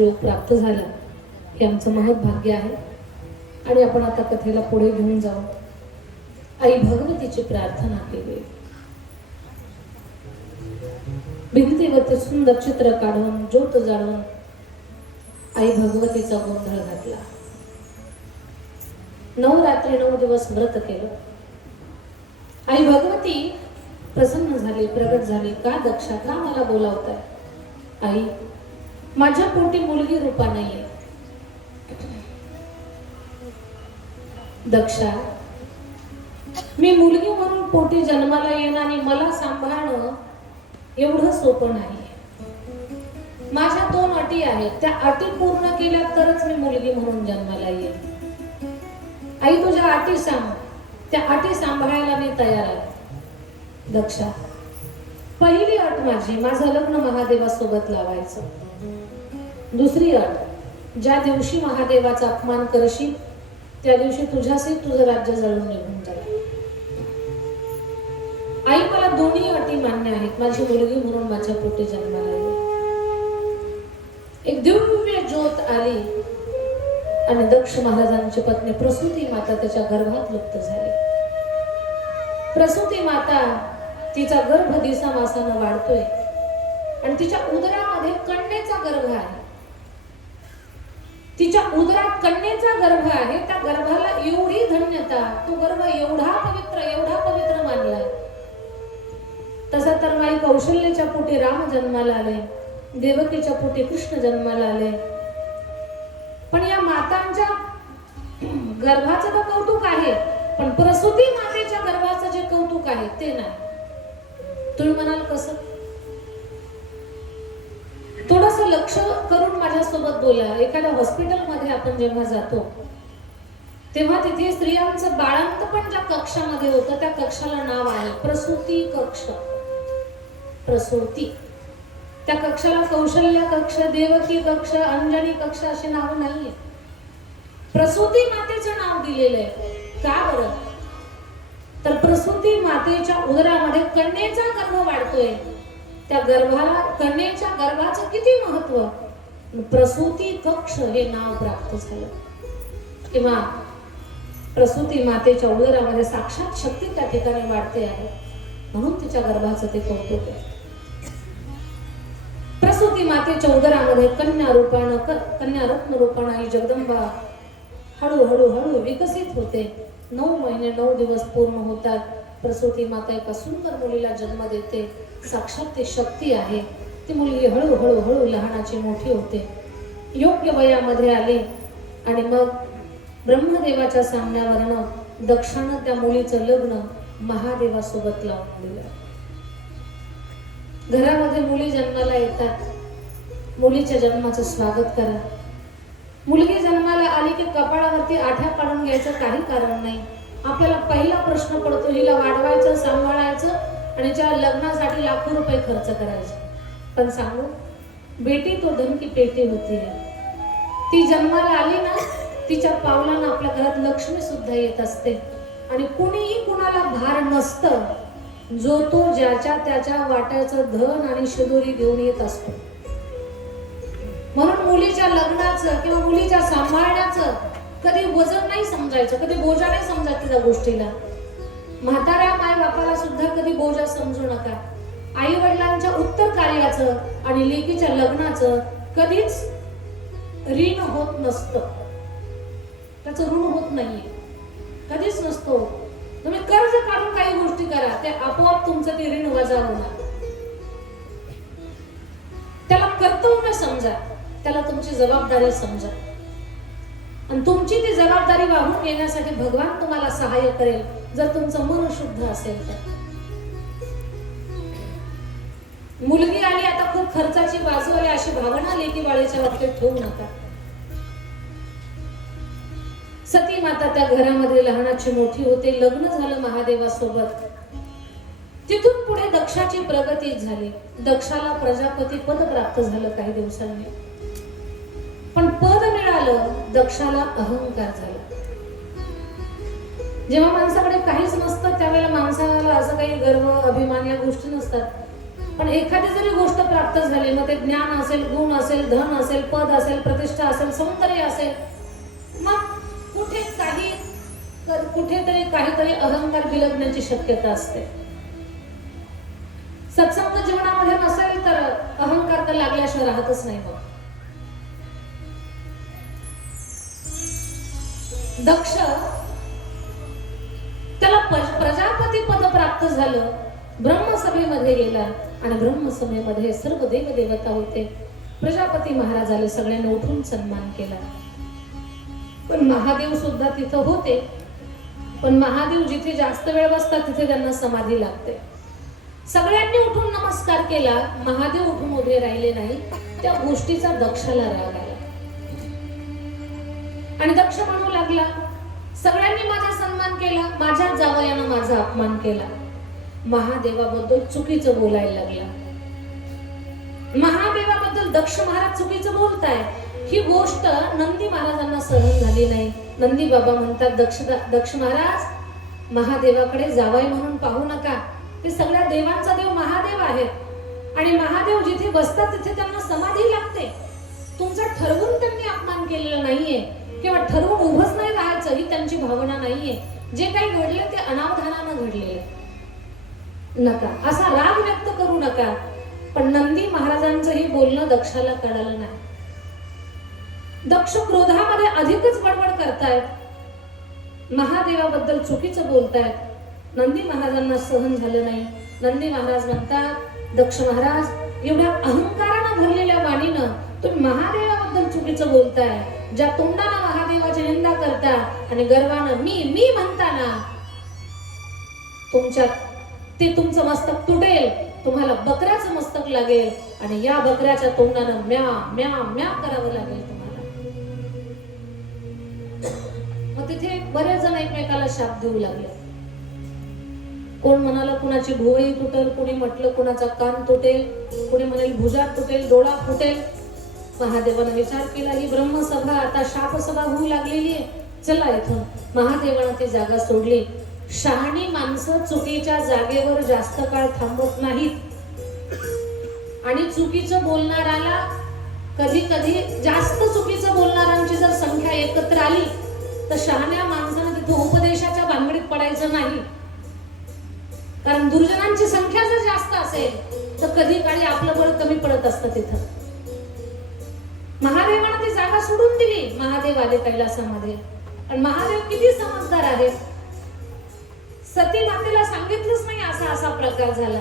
योग प्राप्त झाला हे आमचं महत् भाग्य आहे. आणि आपण आता कथेला पुढे घेऊन जाऊ. आई भगवतीची प्रार्थना केली. भिंतीवरती सुंदर चित्र काढून ज्योत जाळून आई भगवतीचा गोंधळ घातला. 9 रात्री 9 दिवस व्रत केलं. आई भगवती प्रसन्न झाली, प्रगट झाली. का दक्षा, का मला बोलावताय? आई, माझ्या पोटी मुलगी रूपा नाहीये. दक्षा, मी मुलगी म्हणून पोटी जन्माला येणं आणि मला सांभाळणं एवढं सोपं नाही. माझ्या 2 अटी आहेत. त्या अटी पूर्ण केल्या तरच मी मुलगी म्हणून जन्माला येईन. आई, तुझ्या अटी सांग. त्या अटी सांभाळायला मी तयार आहे. दक्षा, पहिली अट माझी, माझं लग्न महादेवासोबत लावायचं. दुसरी अट, ज्या दिवशी महादेवाचा अपमान करशील त्या दिवशी तुझ्यासही तुझं राज्य जळून निघून जाईल. आई, मला दोन्ही अटी मान्य आहेत. माझी मुलगी म्हणून माझ्या पोटी जन्माला येईल. एक दिव्य ज्योत आली आणि दक्ष महाराजांची पत्नी प्रसूती माता त्याच्या गर्भात लुप्त झाली. प्रसूती माता, तिचा गर्भ दिवसामासानं वाढतोय आणि तिच्या उदरामध्ये कन्येचा गर्भ आहे. तिच्या उदरात कन्येचा गर्भ आहे. त्या गर्भाला एवढी धन्यता, तो गर्भ एवढा पवित्र मानलाय. तसा तर माई कौशल्याच्या पोटी राम जन्माला आले, देवकीच्या पोटी कृष्ण जन्माला आले. पण या मातांच्या गर्भाचं तर कौतुक आहे, पण प्रसूती मातेच्या गर्भाचं जे कौतुक आहे ते नाही. तुम्ही म्हणाल कसं? थोडस लक्ष करून माझ्यासोबत बोला. एखाद्या हॉस्पिटलमध्ये आपण जेव्हा जातो तेव्हा तिथे स्त्रियांचं बाळंतपण ज्या कक्षामध्ये होतं त्या कक्षाला नाव आहे प्रसूती कक्ष. प्रसूती, त्या कक्षाला कौशल्य कक्ष, देवकी कक्ष, अंजनी कक्ष अशी नाव नाहीये. प्रसूती मातेचं नाव दिलेलं आहे. का बरं? तर प्रसूती मातेच्या उदरामध्ये कन्येचा गर्भ वाढतोय. त्या गर्भाला, कन्येच्या गर्भाचं किती महत्व. प्रसूती कक्ष हे नाव प्राप्त झालं. किंवा प्रसूती मातेच्या उदरामध्ये साक्षात शक्ती त्या ठिकाणी वाढते आहे, म्हणून तिच्या गर्भाचं ते कौतुक आहे. प्रसूती मातेच्या उदरामध्ये कन्या रूपानं, कन्या रत्न रूपानं आई जगदंबा हळूहळू विकसित होते. 9 महिने 9 दिवस पूर्ण होतात. प्रसूती माता एका सुंदर मुलीला जन्म देते. साक्षात ती शक्ती आहे. ती मुलगी हळूहळू लहानाची मोठी होते. योग्य वयामध्ये आली आणि मग ब्रह्मदेवाच्या सांगण्यावरनं दक्षानं त्या मुलीचं लग्न महादेवासोबत लावून दिलं. घरामध्ये मुली जन्माला येतात. मुलीच्या जन्माचं स्वागत करा. मुलगी जन्माला आली की कपाळावरती आठ्या काढून घ्यायचं काही कारण नाही. आपल्याला पहिला प्रश्न पडतो, हिला वाढवायचं, सांभाळायचं आणि तिच्या लग्नासाठी लाखो रुपये खर्च करायचे. पण सांगू, बेटी तो धन की पेटी होती है. ती जन्माला आली ना, तिच्या पावलानं आपल्या घरात लक्ष्मी सुद्धा येत असते. आणि कुणीही कुणाला भार नसतं. जो तो ज्याच्या त्याच्या वाट्याचं धन आणि शिदोरी घेऊन येत असतो. म्हणून मुलीच्या लग्नाचं किंवा मुलीच्या सांभाळण्याचं कधी वजन नाही समजायचं, कधी बोजा नाही समजायचं त्या गोष्टीला. म्हाताऱ्या माय बापाला सुद्धा कधी बोजा समजू नका. आई वडिलांच्या उत्तर कार्याचं आणि लेकीच्या लग्नाचं कधीच ऋण होत नसतं. त्याचं ऋण होत नाहीये, कधीच नसतो. तुम्ही कर्ज काढून काही गोष्टी करा, ते आपोआप तुमचं ते ऋण वजा होणार. त्याला कर्तव्य समजा, त्याला तुमची जबाबदारी समजा आणि तुमची ती जबाबदारी वाहून घेण्यासाठी भगवान तुम्हाला सहाय्य करेल, जर तुमचं मन शुद्ध असेल तर. मुलगी आली, आता खूप खर्चाची बाजू आली अशी भावना लेकी बाळीच्या बाबतीत ठेवू नका. सती माता त्या घरामध्ये लहानाची मोठी होते. लग्न झालं महादेवासोबत. तिथून पुढे दक्षाची प्रगती झाली. दक्षाला प्रजापती पद प्राप्त झालं काही दिवसांनी. पण पद मिळालं, दक्षाला अहंकार झाला. जेव्हा माणसाकडे काहीच नसतं त्यावेळेला माणसाला असं काही गर्व, अभिमान या गोष्टी नसतात. पण एखादी जरी गोष्ट प्राप्त झाली, मग ते ज्ञान असेल, गुण असेल, धन असेल, पद असेल, प्रतिष्ठा असेल, सौंदर्य असेल, मग कुठेतरी काहीतरी अहंकार बिलगण्याची शक्यता असते. सत्संग जीवनामध्ये नसेल तर अहंकार तर लागल्याशिवाय राहतच नाही. मग दक्ष त्याला प्रजापती पद प्राप्त झालं, ब्रह्मसभेमध्ये गेला आणि ब्रह्मसभेमध्ये सर्व देव देवता होते. प्रजापती महाराजाले सगळ्यांनी उठून सन्मान केला. पण महादेव सुद्धा तिथं होते. पण महादेव जिथे जास्त वेळ बसतात तिथे त्यांना समाधी लागते. सगळ्यांनी उठून नमस्कार केला, महादेव उठून उभे राहिले नाही. त्या गोष्टीचा दक्षाला राग आला आणि दक्ष म्हणू लागला, सगळ्यांनी माझा सन्मान केला, माझ्याच जावयानं माझा अपमान केला. महादेवाबद्दल चुकीचं बोलायला लागला. महादेवाबद्दल दक्ष महाराज चुकीचं बोलताय, ही गोष्ट नंदी महाराजांना सहन झाली नाही. नंदी बाबा म्हणतात, दक्ष महाराज, महादेवाकडे जावई म्हणून पाहू नका. ते सगळ्या देवांचा देव महादेव आहेत आणि महादेव जिथे बसतात तिथे त्यांना समाधी लागते. तुमचा ठरवून त्यांनी अपमान केलेला नाहीये किंवा ठरवून उभंच नाही राहायचं ही त्यांची भावना नाहीये. जे काही घडले ते अनावधानानं घडलेले. नका असा राग व्यक्त करू नका. पण नंदी महाराजांचं हे बोलणं दक्षाला कळालं नाही. दक्ष क्रोधामध्ये अधिकच बडबड करतायत, महादेवाबद्दल चुकीचं बोलतायत. नंदी महाराजांना सहन झालं नाही. नंदी महाराज म्हणतात, दक्ष महाराज, एवढ्या अहंकारानं भरलेल्या वाणीनं तुम्ही महादेवाबद्दल चुकीचं बोलताय. ज्या तोंडानं महादेवाची निंदा करता आणि गर्वानं मी म्हणताना तुमच्यात ते तुमचं मस्तक तुटेल, तुम्हाला बकऱ्याचं मस्तक लागेल आणि या बकऱ्याच्या तोंडानं म्या म्या म्या करावं लागेल तुम्हाला. मग तिथे बरेच जण एकमेकाला शाप देऊ लागले. कोण म्हणाला कुणाची भुवई तुटेल, कोणी म्हटलं कुणाचा कान तुटेल, कोणी म्हणाल भुजा तुटेल, डोळा फुटेल. महादेवानं विचार केला, ही ब्रह्मसभा आता शापसभा होऊ लागलेली आहे, चला इथून. महादेवानं ती जागा सोडली. शहाणी माणसं चुकीच्या जागेवर जास्त काळ थांबत नाहीत आणि चुकीचं बोलणाराला कधी कधी जास्त चुकीचं बोलणाऱ्यांची जर संख्या एकत्र आली तर शहाण्या माणसानं तिथं उपदेशाच्या भानगडीत पडायचं नाही. कारण दुर्जनांची संख्या जर जास्त असेल तर कधी काळी आपलं बळ कमी पडत असतं तिथं. महादेवानं ती जागा सोडून दिली. महादेव आले कैलासामध्ये आणि महादेव किती समजदार आहेत. सती मातेला सांगितलंच नाही असा असा प्रकार झाला.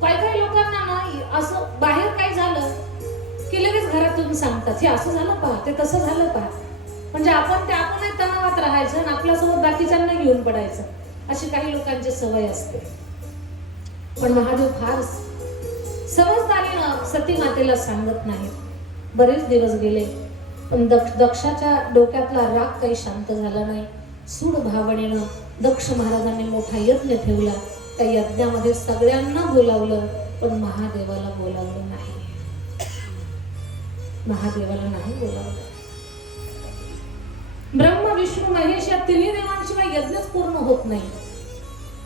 काही लोकांना ना असं बाहेर काय झालं की लगेच घरातून सांगतात, हे असं झालं पहा, ते तसं झालं पहा. म्हणजे आपणही तणावात राहायचं आणि आपल्यासोबत बाकीच्यांना घेऊन पडायचं, अशी काही लोकांची सवय असते. पण महादेव फार समजदारीनं सती मातेला सांगत नाही. बरेच दिवस गेले पण दक्षाच्या डोक्यातला राग काही शांत झाला नाही. सूड भावनेनं दक्ष महाराजांनी मोठा यज्ञ ठेवला. त्या यज्ञामध्ये सगळ्यांना बोलावलं पण महादेवाला बोलावलं नाही. महादेवाला नाही बोलावलं. ब्रह्म विष्णू महेश या तिन्ही देवांशिवाय यज्ञच पूर्ण होत नाही.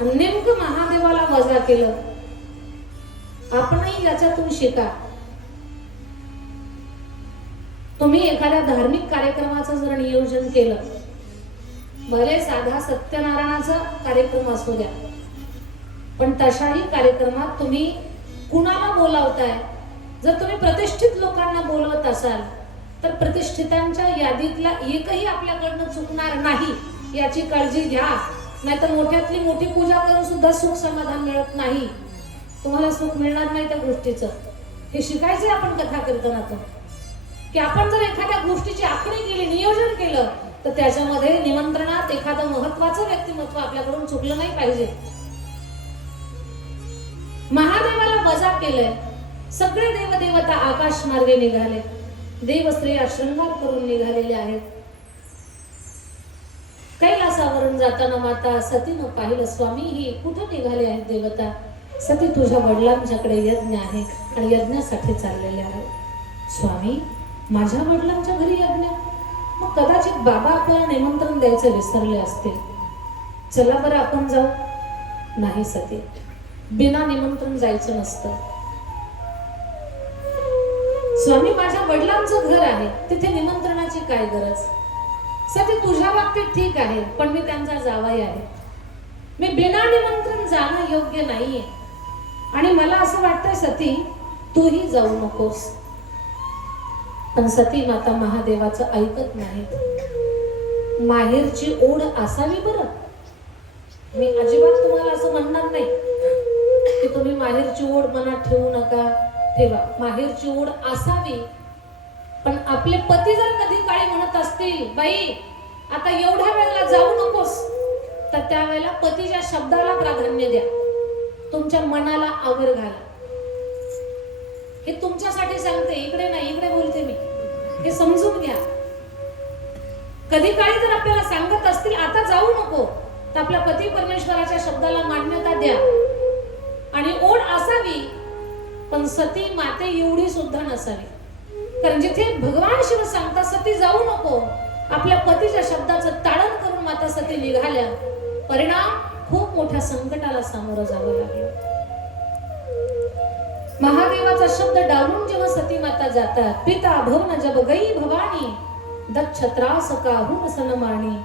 आणि नेमकं महादेवाला वजा केलं. आपणही याच्यातून शिका. तुम्ही एखाद्या धार्मिक कार्यक्रमाचं जर नियोजन केलं, भले साधा सत्यनारायणाचा कार्यक्रम असू द्या, पण तशाही कार्यक्रमात तुम्ही कुणाला बोलावताय? जर तुम्ही प्रतिष्ठित लोकांना बोलवत असाल तर प्रतिष्ठितांच्या यादीतला एकही आपल्याकडनं चुकणार नाही याची काळजी घ्या. नाहीतर मोठ्यातली मोठी पूजा करून सुद्धा सुख समाधान मिळत नाही. तुम्हाला सुख मिळणार नाही त्या गोष्टीचं. हे शिकायचं आपण कथा कीर्तनातून, की आपण जर एखाद्या गोष्टीची आखणी केली, नियोजन केलं तर त्याच्यामध्ये निमंत्रणात एखादं महत्वाचं व्यक्तिमत्व आपल्याकडून चुकलं नाही पाहिजे. महादेवाला वजा केलंय. सगळे देवदेवता आकाश मार्गे निघाले. देव स्त्रिया शृंगार करून निघालेले आहेत. कैलासावरून जाताना माता सतीनं पाहिलं, स्वामी ही कुठं निघाले आहेत देवता? सती, तुझ्या वडिलांच्याकडे यज्ञ आहे आणि यज्ञासाठी चाललेले आहे. स्वामी, माझ्या वडिलांच्या घरी यज्ञ? मग कदाचित बाबा आपल्याला निमंत्रण द्यायचं विसरले असतील. चला बरं आपण जाऊ. नाही सती, बिना निमंत्रण जायचं नसतं. स्वामी माझ्या वडिलांचं घर आहे, तिथे निमंत्रणाची काय गरज? सती तुझ्या बाबतीत ठीक आहे, पण मी त्यांचा जावई आहे, मी बिना निमंत्रण जाणं योग्य नाहीये. आणि मला असं वाटतंय सती तूही जाऊ नकोस. पण सती माता महादेवाचं ऐकत नाहीत. माहेरची ओढ असावी बरं. मी अजिबात तुम्हाला असं म्हणणार नाही की तुम्ही माहेरची ओढ मनात ठेवू नका, ठेवा. माहेरची ओढ असावी, पण आपले पती जर कधी काळी म्हणत असतील बाई आता एवढ्या वेळेला जाऊ नकोस, तर त्यावेळेला पतीच्या शब्दाला प्राधान्य द्या, तुमच्या मनाला आवर घाला. हे तुमच्यासाठी सांगते, इकडे नाही, इकडे बोलते मी, हे समजून घ्या. कधी काळी जर आपल्याला सांगत असतील आता जाऊ नको, तर आपल्या पती परमेश्वराच्या शब्दाला मान्यता द्या. आणि ओढ असावी, पण सती माते एवढी सुद्धा नसावी. कारण जिथे भगवान शिव सांगता सती जाऊ नको, आपल्या पतीच्या शब्दाचं ताडण करून माता सती निघाल्या. परिणाम खूप मोठ्या संकटाला सामोरं जावं लागलं. महादेवाचा शब्द डावलून जेव्हा सती माता जातात, पिता भवन जब गई भवानी दक्ष त्रास काहून सनमानी.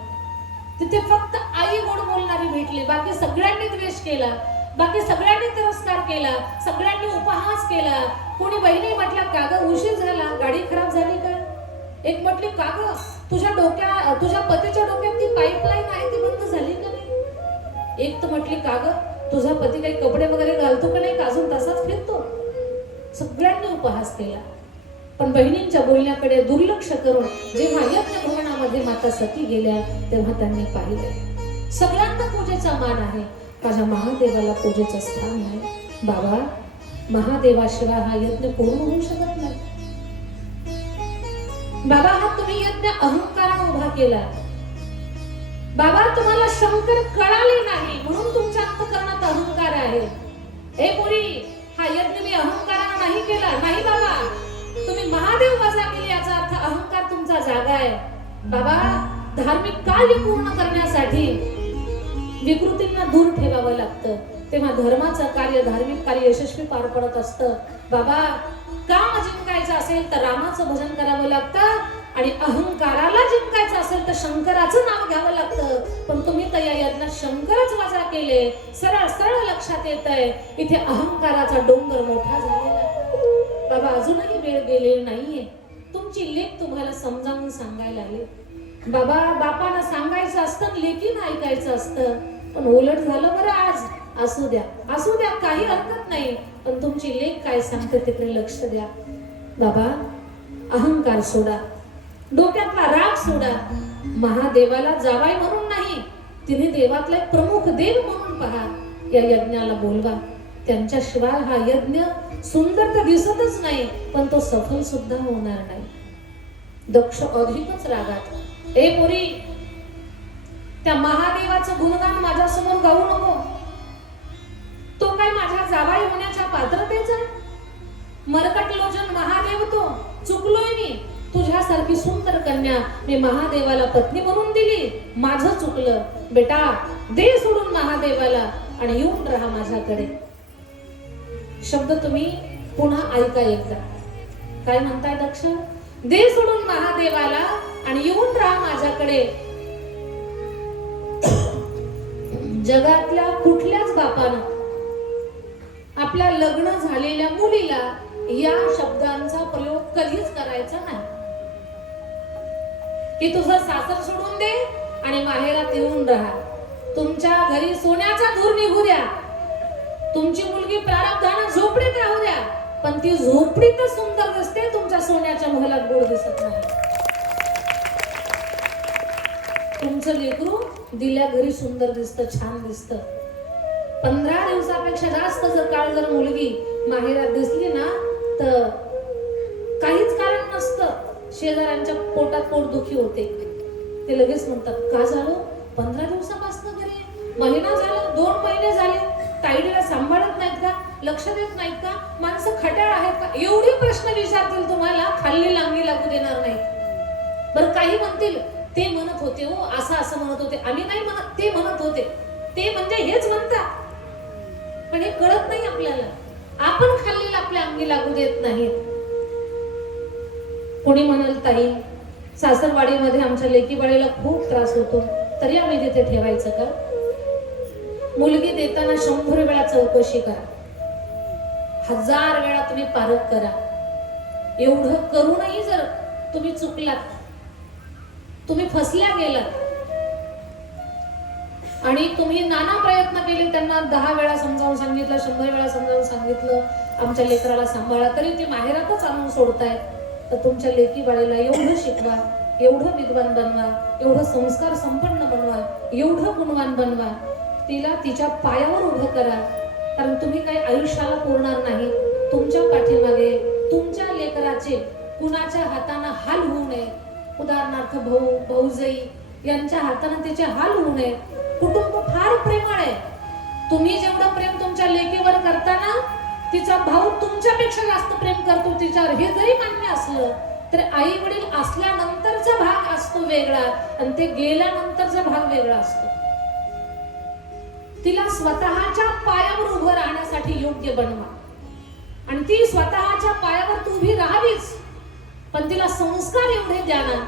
तिथे फक्त आई गोड बोलणारी भेटली, बाकी सगळ्यांनी द्वेष केला, बाकी सगळ्यांनी तिरस्कार केला, सगळ्यांनी उपहास केला. कोणी बहिणी म्हटलं का ग उशीर झाला, गाडी खराब झाली का? एक म्हटली का ग तुझ्या पतीच्या डोक्यात ती पाईपलाईन आहे ती बंद झाली का नाही? एक तर म्हटली का ग तुझा पती काही कपडे वगैरे घालतो का नाही, अजून तसाच फिरतो. सगळ्यांनी उपहास केला. पण बहिणींच्या बोलण्याकडे दुर्लक्ष करून जेव्हा यज्ञ भवनामध्ये माता सती गेल्या, तेव्हा त्यांनी पाहिलं सगळ्यांना पूजेचा मान आहे, माझ्या महादेवाला पूजेचं स्थान आहे. बाबा, महादेवाशिवाय हा यज्ञ पूर्ण होऊ शकत नाही. बाबा, हा तुम्ही यज्ञ अहंकाराने उभा केला. बाबा, तुम्हाला शंकर कळाले नाही म्हणून तुमच्या अंतःकरणात अहंकार आहे. ए पोरी, हा यज्ञ मी अहंकाराने नाही केला. नाही बाबा, तुम्ही महादेव वजा केले, याचा अर्थ अहंकार तुमचा जागा आहे. बाबा, धार्मिक कार्य पूर्ण करण्यासाठी विकृतींना दूर ठेवावं लागतं, तेव्हा धर्माचं कार्य, धार्मिक कार्य यशस्वी पार पडत असतं. बाबा, काम जिंकायचं असेल तर रामाचं भजन करावं लागतं, आणि अहंकाराला जिंकायचं असेल तर शंकराचं नाव घ्यावं लागतं. पण तुम्ही तर या यज्ञात शंकरच वजा केले. सरळ सरळ लक्षात येतंय इथे अहंकाराचा डोंगर मोठा झालेला. बाबा, अजूनही वेळ गेलेली नाहीये. तुमची लेक तुम्हाला समजावून सांगायला आले. बाबा, बापानं सांगायचं असतं, लेकीनं ऐकायचं असतं, पण उलट झालं बरं आज. असू द्या, असू द्या, काही हरकत नाही, पण तुमची लेक काय सांगते तिकडे लक्ष द्या. बाबा, अहंकार सोडा, डोक्यातला राग सोडा. महादेवाला जावाई म्हणून नाही, तिने देवातला एक प्रमुख देव म्हणून पहा. या यज्ञाला बोलवा. त्यांच्याशिवाय हा यज्ञ सुंदर तर दिसतच नाही, पण तो सफल सुद्धा होणार नाही. दक्ष अधिकच रागात, ए पोरी, त्या महादेवाचं गुणगान माझ्यासमोर गाऊ नको. तो काय माझ्या जावाई होण्याच्या पात्रतेचा? मरकटलोचन महादेव तो. चुकलोय मी. तुझ्यासारखी सुंदर कन्या मी महादेवाला पत्नी म्हणून दिली, माझं चुकलं. बेटा, दे सोडून महादेवाला आणि येऊन राहा माझ्याकडे. शब्द तुम्ही पुन्हा ऐका एकदा. काय म्हणताय दक्ष? दे सोडून महादेवाला आणि येऊन राहा माझ्याकडे. जगातल्या कुठल्याच बापानं आपल्या लग्न झालेल्या मुलीला या शब्दांचा प्रयोग कधीच करायचा नाही की तुझं सासर सोडून दे आणि माहेरात येऊन राहा. तुमच्या घरी सोन्याचा धूर निघू द्या, तुमची मुलगी प्रारब्धानं झोपडीत राहू द्या, पण ती झोपडीतच सुंदर दिसते, तुमच्या सोन्याच्या महलात गोड दिसत नाही. तुमचं लेकरू दिल्या घरी सुंदर दिसतं, छान दिसतं. 15 दिवसापेक्षा जास्त काळ जर मुलगी माहेरात दिसली ना, तर काहीच कारण नसतं, शेजाऱ्यांच्या पोटात पोटदुखी होते. ते लगेच म्हणतात, का झालं? 15 दिवसापासून घरी, महिना झाला, 2 महिने झाले, ताईडीला सांभाळत नाहीत का, लक्ष देत नाहीत का, माणसं खट्याळ आहेत का, एवढे प्रश्न विचारतील तुम्हाला, खाल्ली लांगी लागू देणार नाही. बरं, काही म्हणतील ते म्हणत होते हो, असं म्हणत होते, आम्ही नाही म्हणत, ते म्हणत होते. ते म्हणजे हेच म्हणतात, पण हे कळत नाही आपल्याला. आपण खाल्लेलं आपल्या अंगी लागू देत नाहीत. कोणी म्हणाल ताई सासरवाडीमध्ये आमच्या लेकीबाळीला खूप त्रास होतो, तरी आम्ही तिथे ठेवायचं का? मुलगी देताना 100 वेळा चौकशी करा, 1000 वेळा तुम्ही पारख करा. एवढं करूनही जर तुम्ही चुकलात, तुम्ही फसल्या गेलात आणि तुम्ही नाना प्रयत्न केले, त्यांना 10 वेळा समजावून सांगितलं, 100 वेळा समजावून सांगितलं आमच्या लेकराला सांभाळा, तरी ते माहेरातच आणून सोडतायत, तर तुमच्या लेकी बाळीला एवढं शिकवा, एवढं विद्वान बनवा, एवढं संस्कार संपन्न बनवा, एवढं गुणवान बनवा, तिला तिच्या पायावर उभं करा. कारण तुम्ही काही आयुष्याला पुरणार नाही. तुमच्या पाठीमागे तुमच्या लेकराचे कुणाच्या हाताने हाल होऊ नये. उदाहरणार्थ भाऊ भाऊजाई यांच्या हाताने तिचे हाल होऊ नये. कुटुंब फार प्रेमळ आहे. तुम्ही जेवढं प्रेम तुमच्या लेकीवर करताना तिचा भाऊ तुमच्यापेक्षा जास्त प्रेम करतो तिच्यावर, हे जरी मान्य असलं तर आई वडील असल्यानंतरचा भाग असतो वेगळा आणि ते गेल्यानंतरचा भाग वेगळा असतो. तिला स्वतःच्या पायावर उभं राहण्यासाठी योग्य बनवा आणि ती स्वतःच्या पायावर तू उभी राहावीच, पण तिला संस्कार एवढे द्या ना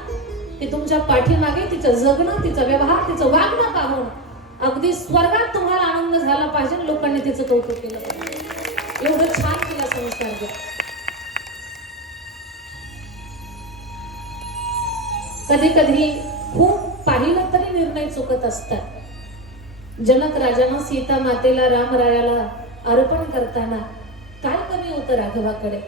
की तुमच्या पाठीमागे तिचं जगणं, तिचा व्यवहार, तिचं वागणं पाहून अगदी स्वर्गात तुम्हाला आनंद झाला पाहिजे, लोकांनी तिचं कौतुक केलं पाहिजे. एवढं छान तिला संस्कार द्या. कधी कधी खूप पाहिलं तरी निर्णय चुकत असतात. जनक राजानं सीता मातेला रामरायाला अर्पण करताना काय कमी होतं राघवाकडे?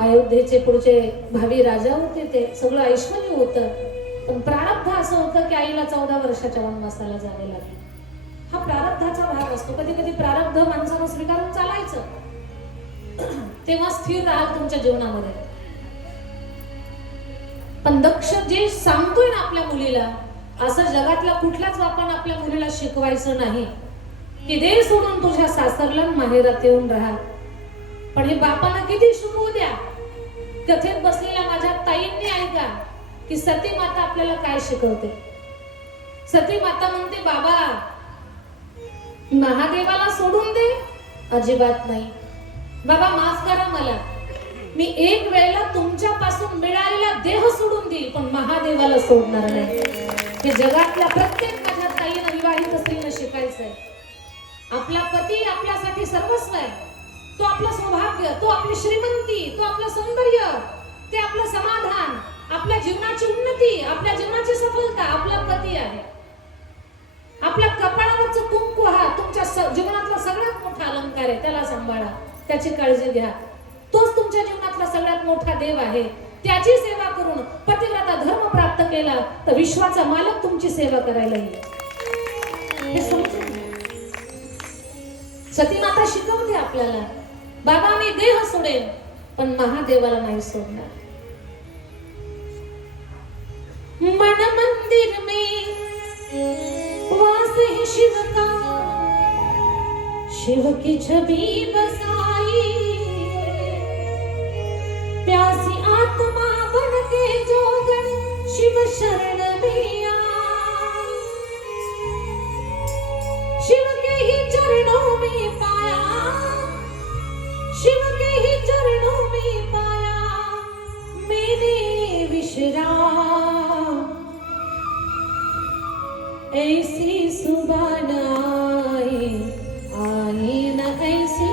अयोध्येचे पुढचे भावी राजा होते, ते सगळं ऐश्वर्य होतं, पण प्रारब्ध असं होतं की आईला 14 वर्षाच्या वनवासाला जावे लागले. हा प्रारब्धाचा भाग असतो. कधी कधी प्रारब्ध माणसानं स्वीकारून चालायचं, तेव्हा स्थिर राहाल तुमच्या जीवनामध्ये. पण दक्ष जे सांगतोय ना आपल्या मुलीला, असं जगातल्या कुठल्याच बापानं आपल्या मुलीला शिकवायचं नाही की दे सोडून तुझ्या सासरला माहेरात येऊन राहा. पण हे बापानं किती शिकवू द्या. कथेत बसलेल्या माझ्या ताईंनी ऐका की सती माता आपल्याला काय शिकवते. सती माता म्हणते, बाबा महादेवाला सोडून दे. अजिबात नाही. बाबा माफ करा मला, मी एक वेळेला तुमच्यापासून मिळालेला देह सोडून देईल, पण महादेवाला सोडणार नाही. हे जगातल्या प्रत्येक माझ्या ताईनं, विवाहित स्त्रीनं शिकायचंय. आपला पती आपल्यासाठी सर्वस्व आहे. तो आपलं सौभाग्य, तो आपली श्रीमंती, तो आपलं सौंदर्य, ते आपलं समाधान, आपल्या जीवनाची उन्नती, आपल्या जीवनाची सफलता आपला पती आहे. आपल्या कपाळावरचं कुंकू हा तुमच्या जीवनातला सगळ्यात मोठा अलंकार आहे. त्याला सांभाळा, त्याची काळजी घ्या. तोच तुमच्या जीवनातला सगळ्यात मोठा देव आहे. त्याची सेवा करून पतिव्रता धर्म प्राप्त केला तर विश्वाचा मालक तुमची सेवा करायला येईल. हे समजून घ्या. सती माता शिकवते आपल्याला, बाबा मी देह सोडेन पण महादेवाला नाही सोडणार. मन मंदिर में वास है शिव का, शिव की छवि बसाई, प्यासी आत्मा बन के जोगन शिव शरण में आई, शिव के ही चरणों में पाया, शिव के ही चरणों में पाया मैंने विश्राम, ऐसी सुबह आई, आई न ऐसी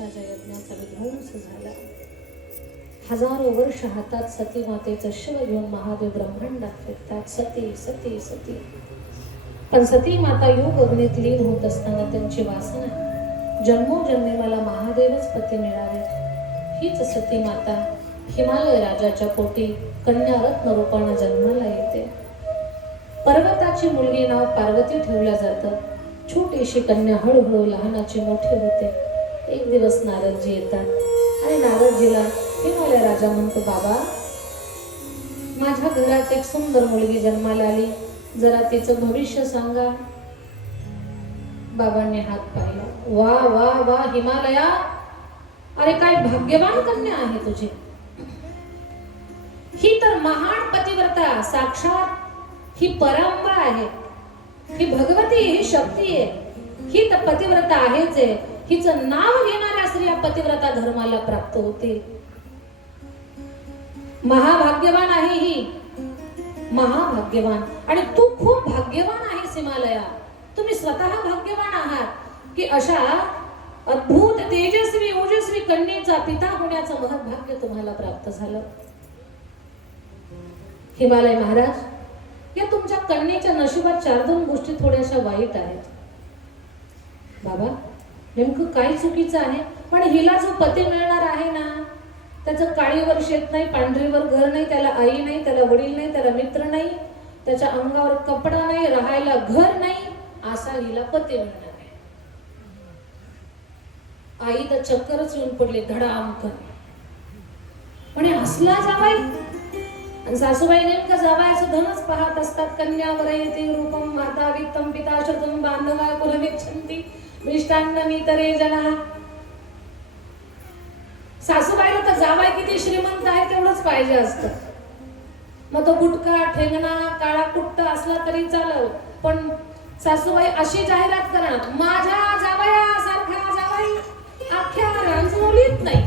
वर्षाच्या यज्ञाचा विध्वंस झाला. हजारो वर्ष हातात सती मातेचं शव घेऊन महादेव ब्रह्मांडात फिरतात, सती सती सती. पण सती माता योग अग्नीत लीन होत असताना त्यांची वासना, जन्मोजन्मी मला महादेवच पती मिळावे, हीच सती माता हिमालय राजाच्या पोटी कन्या रत्न रूपाने जन्माला येते. पर्वताची मुलगी नाव पार्वती ठेवलं जातं. छोटीशी कन्या हळूहळू लहानाची मोठी होते. एक दिवस नारदजी येतात आणि नारदजीला हिमालय राजा म्हणतो, बाबा माझ्या घरात एक सुंदर मुलगी जन्माला आली, जरा तिचं भविष्य सांगा. बाबांनी हात पाहिला. वा वा वा हिमालया, अरे काय भाग्यवान कन्या आहे तुझी. ही तर महान पतिव्रता साक्षात, ही परांबा आहे, ही भगवती, ही शक्ती आहे, ही तर पतिव्रता आहेच आहे. हिचं नाव घेणाऱ्या स्त्रिया पतिव्रता धर्माला प्राप्त होतील. महाभाग्यवान आहे ही, महाभाग्यवान. आणि तू खूप भाग्यवान आहेस हिमालया. तुम्ही स्वतः भाग्यवान आहात की अशा अद्भुत तेजस्वी ओजस्वी कन्येचा पिता होण्याचं महत्भाग्य तुम्हाला प्राप्त झालं. हिमालय महाराज, या तुमच्या कन्येच्या नशिबात 4-2 गोष्टी थोड्याशा वाईट आहेत. बाबा नेमकं काय चुकीचं आहे? पण हिला जो पती मिळणार आहे ना, त्याचं काळीवर शेत नाही, पांढरीवर घर नाही, त्याला आई नाही, त्याला वडील नाही, त्याला मित्र नाही, त्याच्या अंगावर कपडा नाही, राहायला घर नाही, असा हिला पती मिळणार आहे. आई तर चक्करच येऊन पडले धडामकन. म्हणे असला जावाई. आणि सासूबाई नेमकं जावायचं धनच पाहत असतात. कन्यावर येते रूपम माता वित्तम पिता शतम बांधवा कुलविच्छन्ति मिष्टान्नमी तरे जना. सासूबाईला तर जावाय किती श्रीमंत आहे तेवढंच पाहिजे असतं. मग तो गुटखा ठेंगणा काळा कुट्ट असला तरी चालेल, पण सासूबाई अशी जाहिरात करणार, माझ्या जावयासारखा जावाई अख्ख्या रांजणोलीत नाही,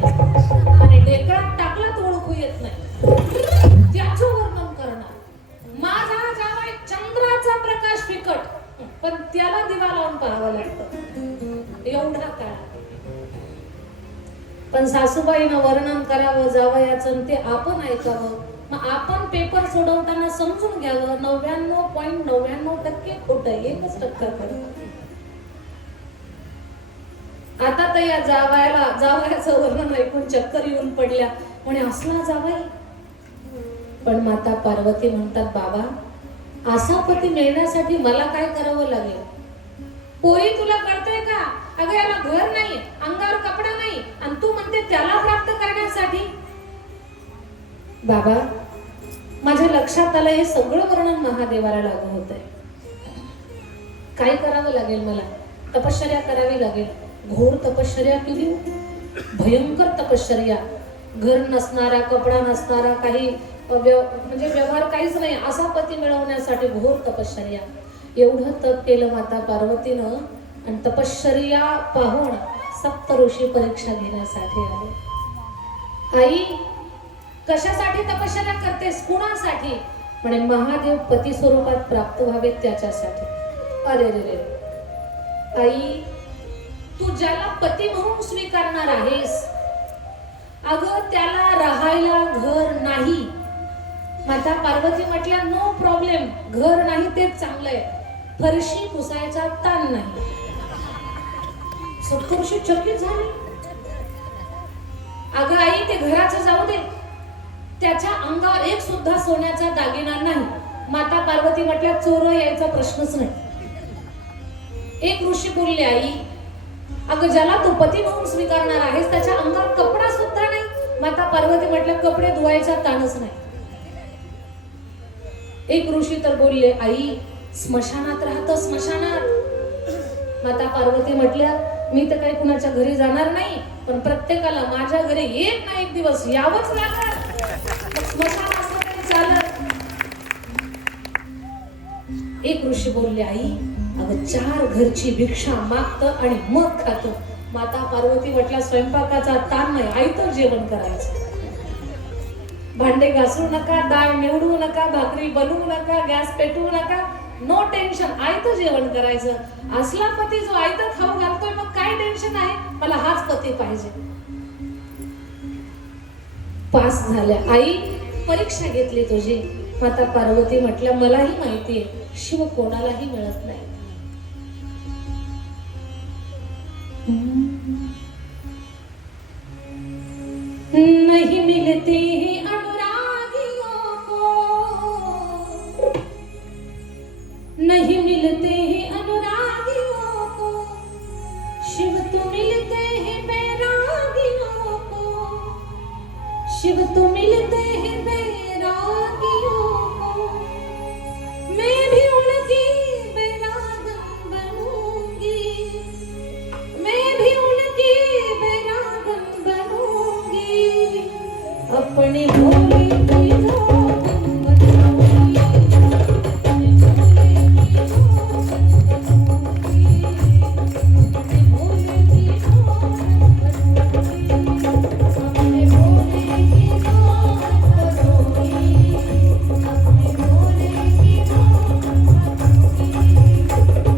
आणि ढेकळात टाकला तर ओळखू येत नाही, त्याचं वर्णन करणार. माझा जावाई चंद्राचा प्रकाश फिकट, पण त्याला दिवा लावून पाहावं लागतं, एवढा काळ. पण सासूबाईनं वर्णन करावं जावयाचं, ते आपण ऐकावं. मग आपण पेपर सोडवताना समजून घ्यावं 99.99% खोटं, 1% खरं. आता तर या जावयाचं वर्णन ऐकून चक्कर येऊन पडल्या. म्हणे असला जावाई. पण माता पार्वती म्हणतात, बाबा असा पती मिळण्यासाठी मला काय करावं लागेल? पोरी तुला कळतंय का? अगं याला घर नाही, अंगावर कपडा नाही, आणि तू म्हणते त्याला प्राप्त करण्यासाठी. बाबा माझ्या लक्षात आलं हे सगळं वर्णन महादेवाला लागू होत आहे. काय करावं लागेल? मला तपश्चर्या करावी लागेल. घोर तपश्चर्या केली, भयंकर तपश्चर्या. घर नसणारा, कपडा नसणारा, काही म्हणजे व्यवहार काहीच नाही, असा पती मिळवण्यासाठी घोर तपश्चर्या. एवढं तप केलं माता पार्वतीनं, आणि तपश्चर्या पाहून सप्त ऋषी परीक्षा घेण्यासाठी आले. आई कशासाठी तपश्चर्या करतेस? कुणासाठी? म्हणे महादेव पती स्वरूपात प्राप्त व्हावेत त्याच्यासाठी. अरे रे रे आई, तू ज्याला पती म्हणून स्वीकारणार आहेस, अगं त्याला राहायला घर नाही. माता पार्वती म्हटल्या, नो प्रॉब्लेम, घर नाही तेच चांगलं आहे, फरशी पुसायचा ताण नाही. सप्तऋषी चकित झाले. अगं आई, ते घराचं जाऊ दे, त्याच्या अंगावर एक सुद्धा सोन्याचा दागिना नाही. माता पार्वती म्हटल्या, चोर यायचा प्रश्नच नाही. एक ऋषी बोलले, आई अगं ज्याला तू पती म्हणून स्वीकारणार आहेस त्याच्या अंगावर कपडा सुद्धा नाही. माता पार्वती म्हटल्या, कपडे धुवायचा ताणच नाही. एक ऋषी तर बोलले, आई स्मशानात राहतं, स्मशानात. माता पार्वती म्हटल्या, मी तर काही कुणाच्या घरी जाणार नाही, पण प्रत्येकाला माझ्या घरी एक ना एक दिवस यावंच लागणार. स्मशान असलं तरी चालत. एक ऋषी बोलले, आई अगं 4 घरची भिक्षा मागतं आणि मग खातो. माता पार्वती म्हटल्या, स्वयंपाकाचा ताण नाही, आयतं जेवण करायचं. भांडे घासू नका, डाळ निवडू नका, भाकरी बनवू नका, गॅस पेटवू नका, नो टेन्शन, आयतं जेवण करायचं. असला पती जो आयतं खाऊ घालतोय मग काय टेन्शन आहे, मला हाच पती पाहिजे. पास झाल्या. आई परीक्षा घेतली तुझी. माता पार्वती म्हटल्या मलाही माहितीये शिव कोणालाही मिळत नाही. नहीं मिलते हैं अनुरागियों को, नहीं मिलते हैं अनुरागियों को, शिव तो मिलते हैं बैरागियों को, शिव तो मिलते हैं बैरागियों को. मैं भी उनकी बैरागन बनूंगी, मैं भी उनकी बैरागन बनूंगी, अपने भोले की जोगन बनूंगी, अपने भोले की जोगन बनूंगी, अपने भोले की जोगन बनूंगी, अपने भोले की जोगन बनूंगी, अपने भोले की जोगन बनूंगी, अपने भोले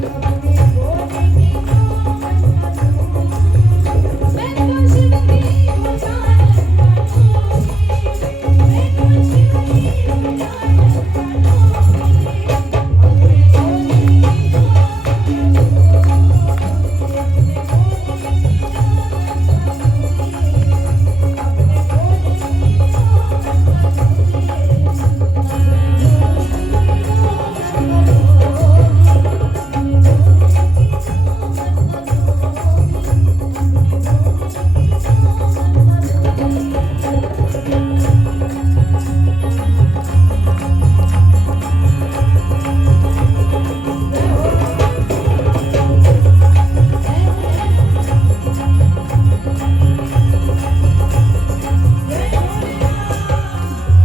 की जोगन बनूंगी. मैं तो शिव की उजालन बनूंगी, मैं तो शिव की उजालन बनूंगी, अपने भोले की जोगन बनूंगी, अपने भोले की जोगन बनूंगी, अपने भोले की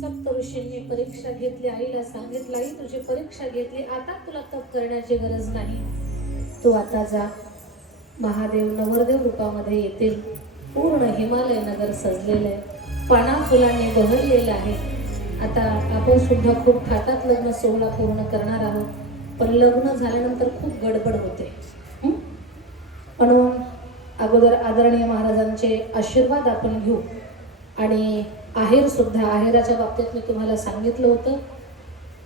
सप्तऋषींनी परीक्षा घेतली. आईला सांगितलं आई तुझी परीक्षा घेतली, आता तुला तप करण्याची गरज नाही. तू आता जा. महादेव नवरदेव रूपामध्ये येतील. पूर्ण हिमालय नगर सजलेलं आहे, पाना फुलांनी बहरलेलं आहे. आता आपण सुद्धा खूप थाटात लग्न सोहळा पूर्ण करणार आहोत, पण लग्न झाल्यानंतर खूप गडबड होते. म्हणून अगोदर आदरणीय महाराजांचे आशीर्वाद आपण घेऊ. आणि आहेर सुद्धा, आहेराच्या बाबतीत मी तुम्हाला सांगितलं होतं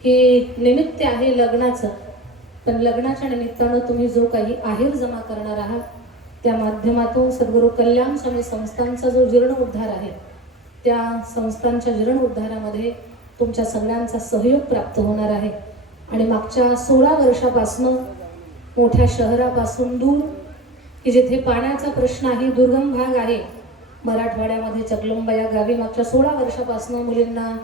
की निमित्त आहे लग्नाचं, पण लग्नाच्या निमित्तानं तुम्ही जो काही आहेर जमा करणार आहात त्या माध्यमातून सद्गुरू कल्याण स्वामी संस्थांचा जो जीर्णोद्धार आहे त्या संस्थांच्या जीर्णोद्धारामध्ये तुमच्या सगळ्यांचा सहयोग प्राप्त होणार आहे. आणि मागच्या 16 वर्षापासून मोठ्या शहरापासून दूर की जिथे पाण्याचा प्रश्न आहे, दुर्गम भाग आहे, मराठवाड्यामध्ये चकलुंबा या गावी मागच्या 16 वर्षापासून मुलींना